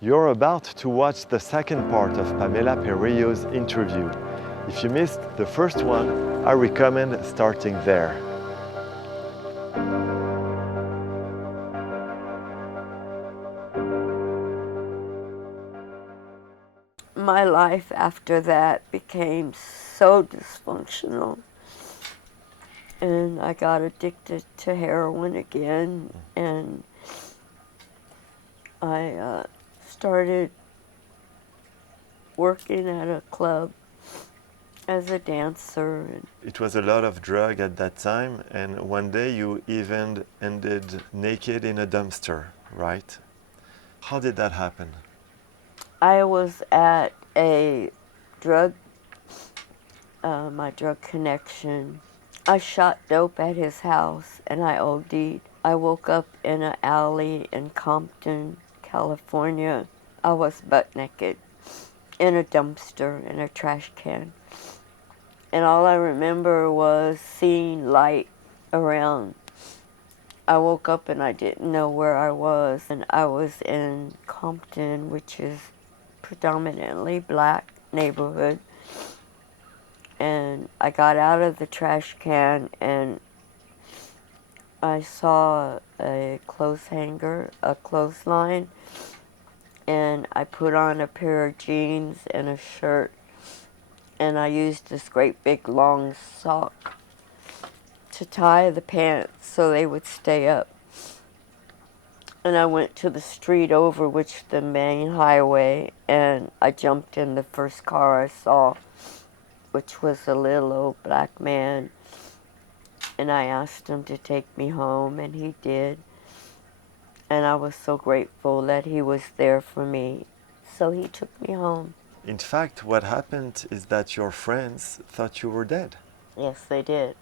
You're about to watch the second part of Pamela Perillo's interview. If you missed the first one, I recommend starting there. My life after that became so dysfunctional, and I got addicted to heroin again, and I started working at a club as a dancer. It was a lot of drug at that time, and one day you even ended naked in a dumpster, right? How did that happen? I was at a my drug connection. I shot dope at his house and I OD'd. I woke up in an alley in Compton, California. I was butt naked in a dumpster in a trash can. And all I remember was seeing light around. I woke up and I didn't know where I was. And I was in Compton, which is predominantly black neighborhood. And I got out of the trash can and I saw a clothes hanger, a clothesline, and I put on a pair of jeans and a shirt, and I used this great big long sock to tie the pants so they would stay up. And I went to the street over which the main highway, and I jumped in the first car I saw, which was a little old black man, and I asked him to take me home, and he did. And I was so grateful that he was there for me. So he took me home. In fact, what happened is that your friends thought you were dead. Yes, they did.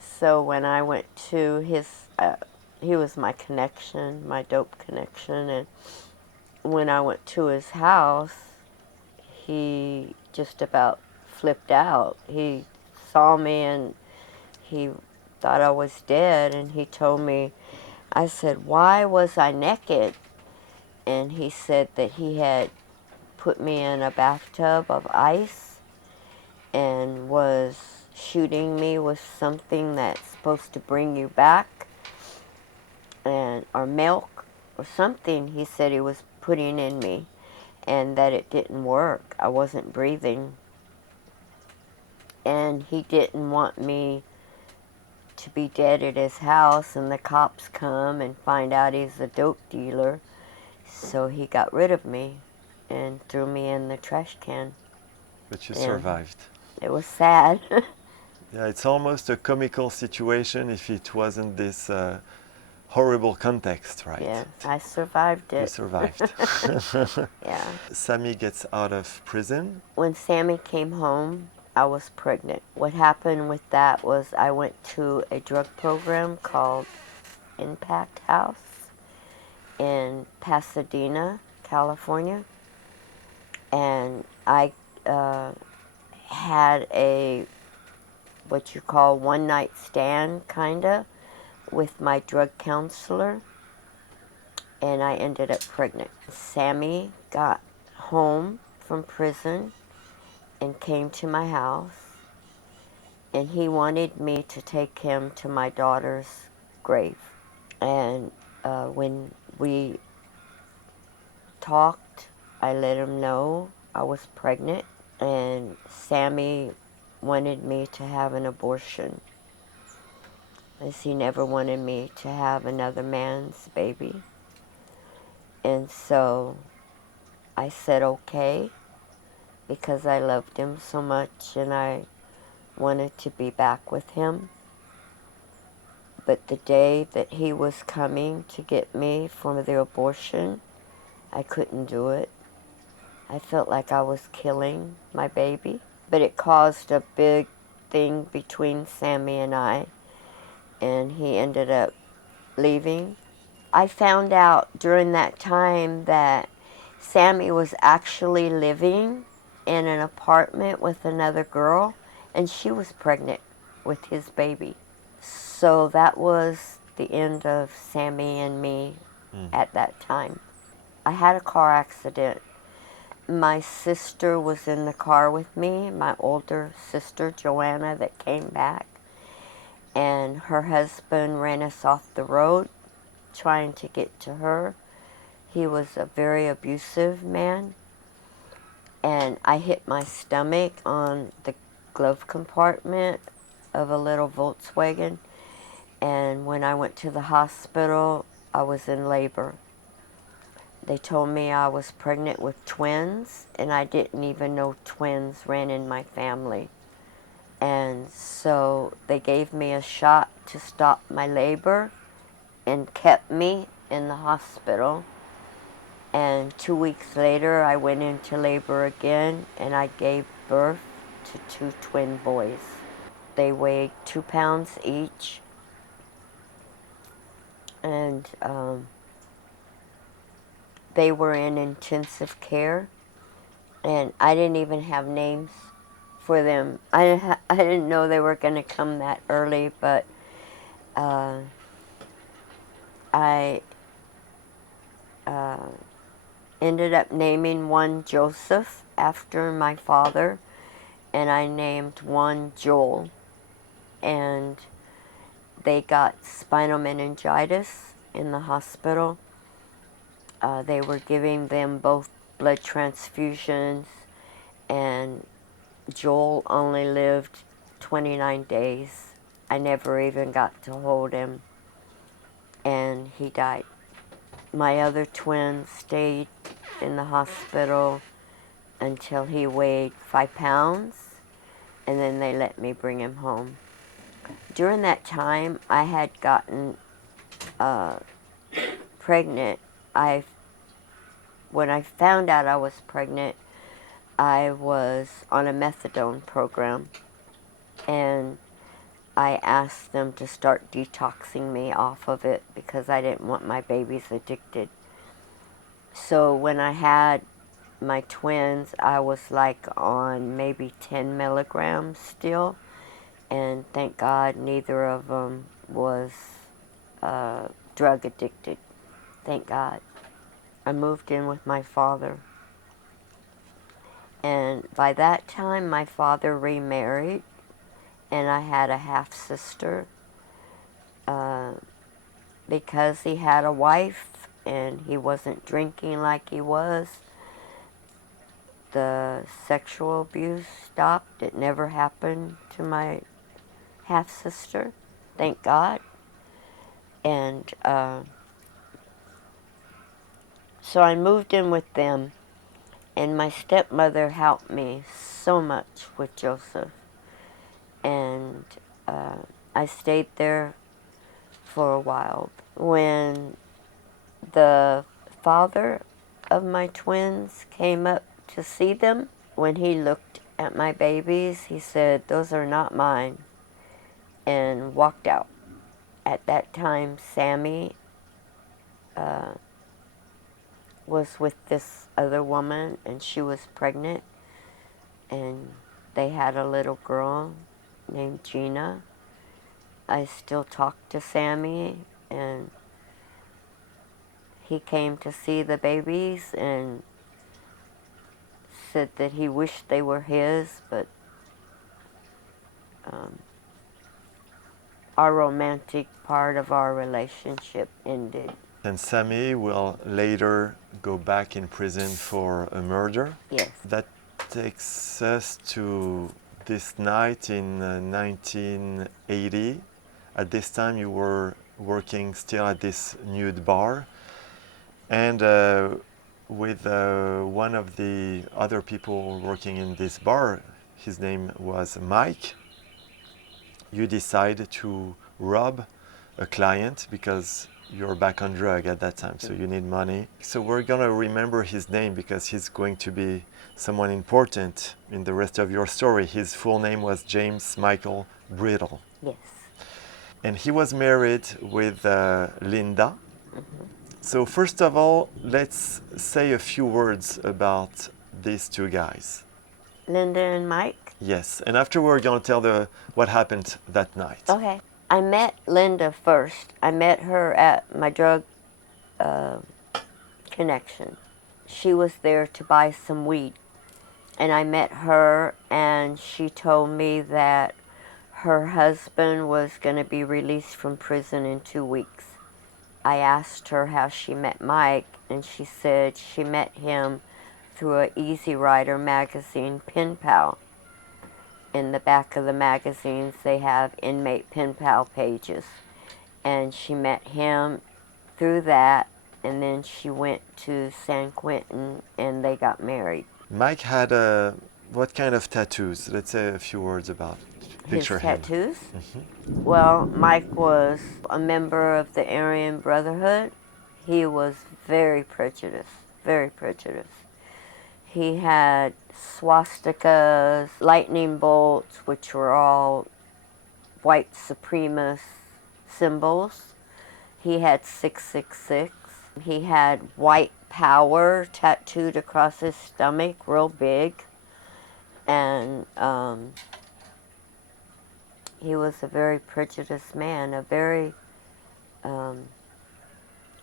So when I went to his, he was my connection, my dope connection, and when I went to his house, he just about flipped out. He saw me and he thought I was dead, and he told me, I said, why was I naked? And he said that he had put me in a bathtub of ice and was shooting me with something that's supposed to bring you back, and or milk or something he said he was putting in me, and that it didn't work. I wasn't breathing. And he didn't want me to be dead at his house and the cops come and find out he's a dope dealer. So he got rid of me and threw me in the trash can. But you Yeah. survived. It was sad. Yeah, it's almost a comical situation if it wasn't this horrible context, right? Yes, I survived it. You survived. Yeah. Sammy gets out of prison. When Sammy came home, I was pregnant. What happened with that was I went to a drug program called Impact House in Pasadena, California. And I had a, what you call one night stand, kinda, with my drug counselor. And I ended up pregnant. Sammy got home from prison and came to my house, and he wanted me to take him to my daughter's grave. And when we talked, I let him know I was pregnant, and Sammy wanted me to have an abortion, as he never wanted me to have another man's baby. And so I said okay, because I loved him so much and I wanted to be back with him. But the day that he was coming to get me for the abortion, I couldn't do it. I felt like I was killing my baby. But it caused a big thing between Sammy and I, and he ended up leaving. I found out during that time that Sammy was actually living in an apartment with another girl, and she was pregnant with his baby. So that was the end of Sammy and me at that time. I had a car accident. My sister was in the car with me, my older sister, Joanna, that came back. And her husband ran us off the road trying to get to her. He was a very abusive man. And I hit my stomach on the glove compartment of a little Volkswagen. And when I went to the hospital, I was in labor. They told me I was pregnant with twins, and I didn't even know twins ran in my family. And so they gave me a shot to stop my labor and kept me in the hospital. And 2 weeks later, I went into labor again, and I gave birth to two twin boys. They weighed 2 pounds each, and they were in intensive care, and I didn't even have names for them. I didn't know they were going to come that early, but I ended up naming one Joseph after my father, and I named one Joel. And they got spinal meningitis in the hospital. They were giving them both blood transfusions, and Joel only lived 29 days. I never even got to hold him, and he died. My other twin stayed in the hospital until he weighed 5 pounds, and then they let me bring him home. During that time, I had gotten pregnant. When I found out I was pregnant, I was on a methadone program, and I asked them to start detoxing me off of it because I didn't want my babies addicted. So when I had my twins, I was like on maybe 10 milligrams still, and thank God neither of them was drug addicted. Thank God. I moved in with my father, and by that time my father remarried, and I had a half sister. Because he had a wife and he wasn't drinking like he was, the sexual abuse stopped. It never happened to my half sister, thank God. And so I moved in with them, and my stepmother helped me so much with Joseph. And I stayed there for a while. When the father of my twins came up to see them, when he looked at my babies, he said, "Those are not mine," and walked out. At that time, Sammy was with this other woman, and she was pregnant, and they had a little girl named Gina. I still talk to Sammy, and he came to see the babies and said that he wished they were his, but our romantic part of our relationship ended. And Sammy will later go back in prison for a murder. Yes. That takes us to this night in 1980. At this time, you were working still at this nude bar, and with one of the other people working in this bar, his name was Mike. You decide to rob a client because you're back on drug at that time, so you need money. So we're gonna remember his name because he's going to be someone important in the rest of your story. His full name was James Michael Brittle. Yes. And he was married with Linda. So first of all, let's say a few words about these two guys. Linda and Mike? Yes, and after we're gonna tell what happened that night. Okay. I met Linda first. I met her at my drug connection. she was there to buy some weed. And I met her, and she told me that her husband was going to be released from prison in 2 weeks. I asked her how she met Mike, and she said she met him through a Easy Rider magazine pen pal. In the back of the magazines, they have inmate pen pal pages. And she met him through that, and then she went to San Quentin, and they got married. Mike had what kind of tattoos? Let's say a few words about. His Picture him. tattoos? Well, Mike was a member of the Aryan Brotherhood. He was very prejudiced, very prejudiced. He had swastikas, lightning bolts, which were all white supremacist symbols. He had 666. He had white power tattooed across his stomach, real big. And he was a very prejudiced man, a very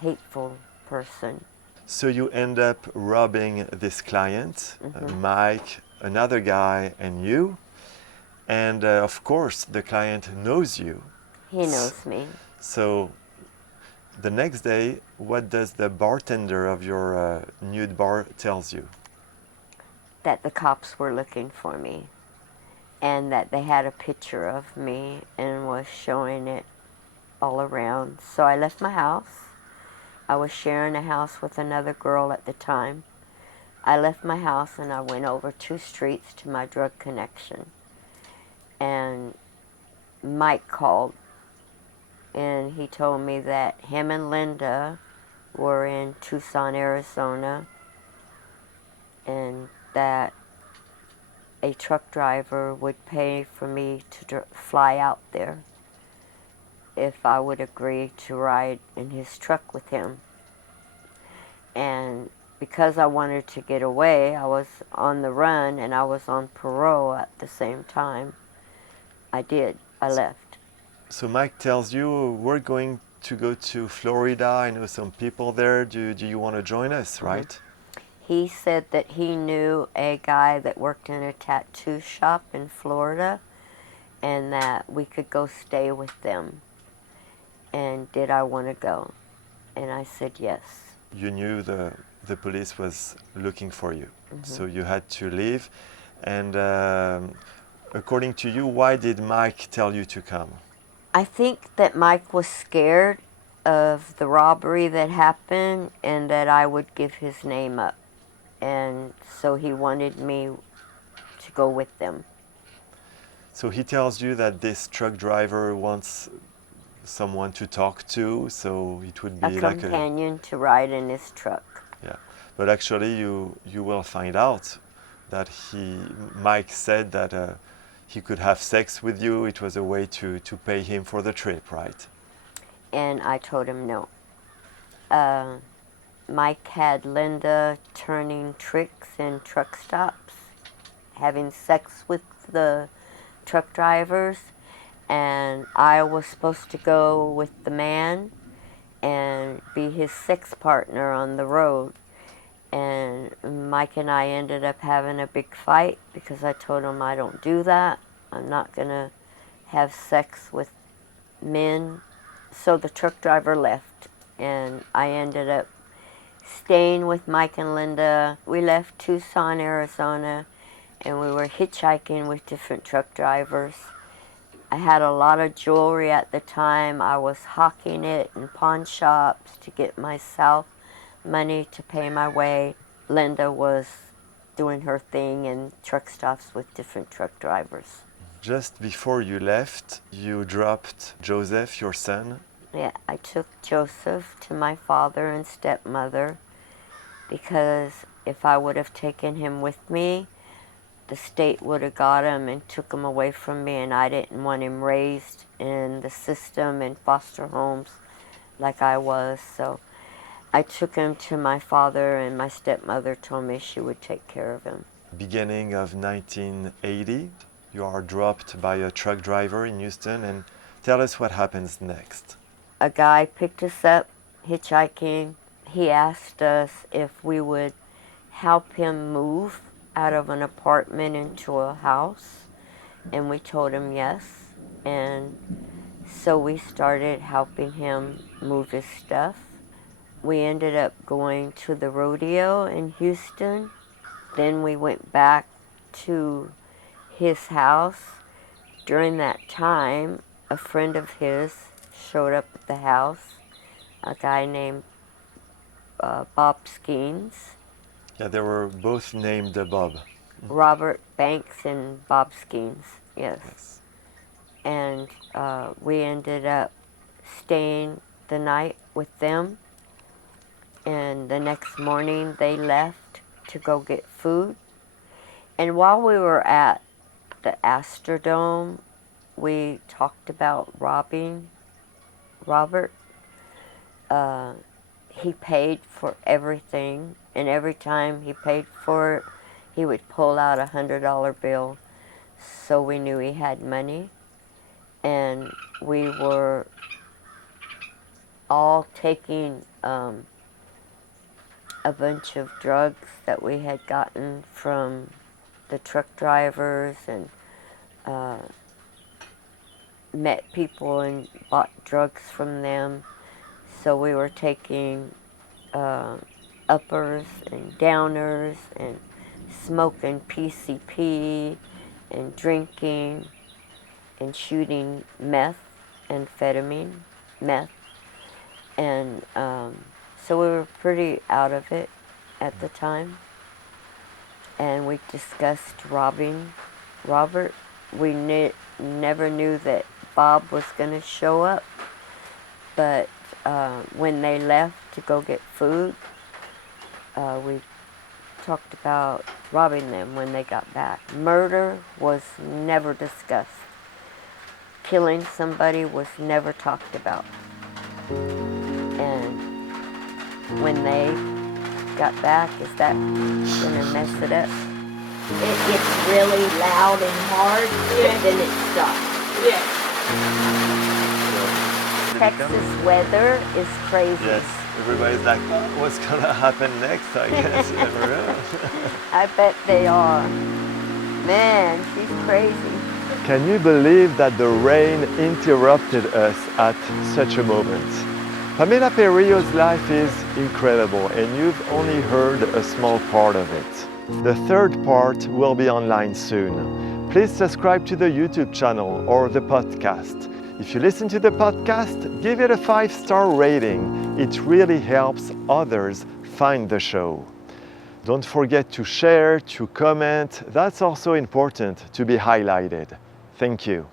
hateful person. So you end up robbing this client, Mike, another guy, and you. And of course, the client knows you. He knows me. So the next day, what does the bartender of your nude bar tells you? That the cops were looking for me, and that they had a picture of me and was showing it all around. So I left my house. I was sharing a house with another girl at the time. I left my house and I went over 2 streets to my drug connection. And Mike called, and he told me that him and Linda were in Tucson, Arizona, and that a truck driver would pay for me to fly out there if I would agree to ride in his truck with him. And because I wanted to get away, I was on the run and I was on parole at the same time. I did. I left. So Mike tells you, we're going to go to Florida. I know some people there. Do you want to join us, right? He said that he knew a guy that worked in a tattoo shop in Florida and that we could go stay with them. And did I want to go? And I said yes. You knew the police was looking for you, so you had to leave. And according to you, why did Mike tell you to come? I think that Mike was scared of the robbery that happened and that I would give his name up. And so he wanted me to go with them. So he tells you that this truck driver wants someone to talk to, so it would be A like companion to ride in his truck. yeah. But actually, you will find out that Mike said that he could have sex with you. It was a way to pay him for the trip, right? And I told him no. Mike had Linda turning tricks in truck stops, having sex with the truck drivers, and I was supposed to go with the man and be his sex partner on the road. And Mike and I ended up having a big fight because I told him I don't do that. I'm not going to have sex with men. So the truck driver left, and I ended up staying with Mike and Linda. We left Tucson, Arizona, and we were hitchhiking with different truck drivers. I had a lot of jewelry at the time. I was hawking it in pawn shops to get myself money to pay my way. Linda was doing her thing in truck stops with different truck drivers. Just before you left, you dropped Joseph, your son. Yeah, I took Joseph to my father and stepmother because if I would have taken him with me, the state would have got him and took him away from me, and I didn't want him raised in the system in foster homes like I was. So I took him to my father, and my stepmother told me she would take care of him. Beginning of 1980, you are dropped by a truck driver in Houston, and tell us what happens next. A guy picked us up hitchhiking. He asked us if we would help him move out of an apartment into a house, and we told him yes. And so we started helping him move his stuff. We ended up going to the rodeo in Houston. Then we went back to his house. During that time, a friend of his showed up at the house, a guy named Bob Skeens. Yeah, they were both named Bob. Robert Banks and Bob Skeens, yes. Yes. And we ended up staying the night with them. And the next morning they left to go get food. And while we were at the Astrodome, we talked about robbing Robert. He paid for everything, and every time he paid for it, he would pull out $100 bill, so we knew he had money. And we were all taking a bunch of drugs that we had gotten from the truck drivers, and met people and bought drugs from them. So we were taking uppers and downers and smoking PCP and drinking and shooting amphetamine, meth. And so we were pretty out of it at the time. And we discussed robbing Robert. We never knew that Bob was going to show up. But when they left to go get food, we talked about robbing them when they got back. Murder was never discussed. Killing somebody was never talked about. And when they got back, is that gonna mess it up? It gets really loud and hard, And then it stops. Yeah. Texas weather is crazy. Yes, everybody's like, oh, what's gonna happen next? I guess you never know. I bet they are. Man, she's crazy. Can you believe that the rain interrupted us at such a moment? Pamela Perillo's life is incredible, and you've only heard a small part of it. The third part will be online soon. Please subscribe to the YouTube channel or the podcast. If you listen to the podcast, give it a 5-star rating. It really helps others find the show. Don't forget to share, to comment. That's also important to be highlighted. Thank you.